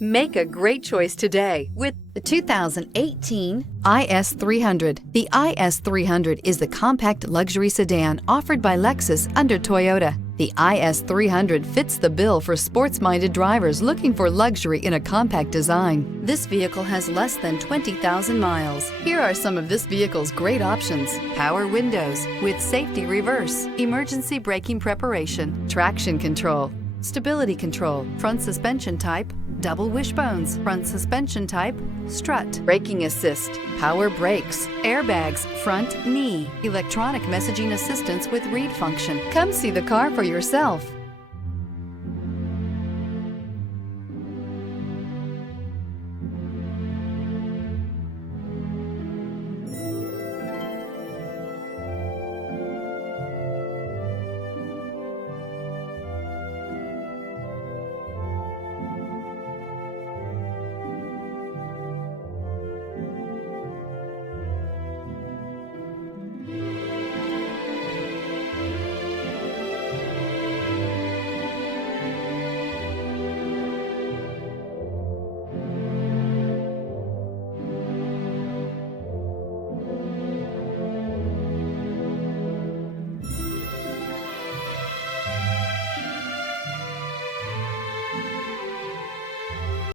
Make a great choice today with the 2018 IS300. The IS300 is the compact luxury sedan offered by Lexus under Toyota. The IS300 fits the bill for sports-minded drivers looking for luxury in a compact design. This vehicle has less than 20,000 miles. Here are some of this vehicle's great options: power windows with safety reverse, emergency braking preparation, traction control, stability control, front suspension type, double wishbones, front suspension type, strut, braking assist, power brakes, airbags, front knee, electronic messaging assistance with read function. Come see the car for yourself.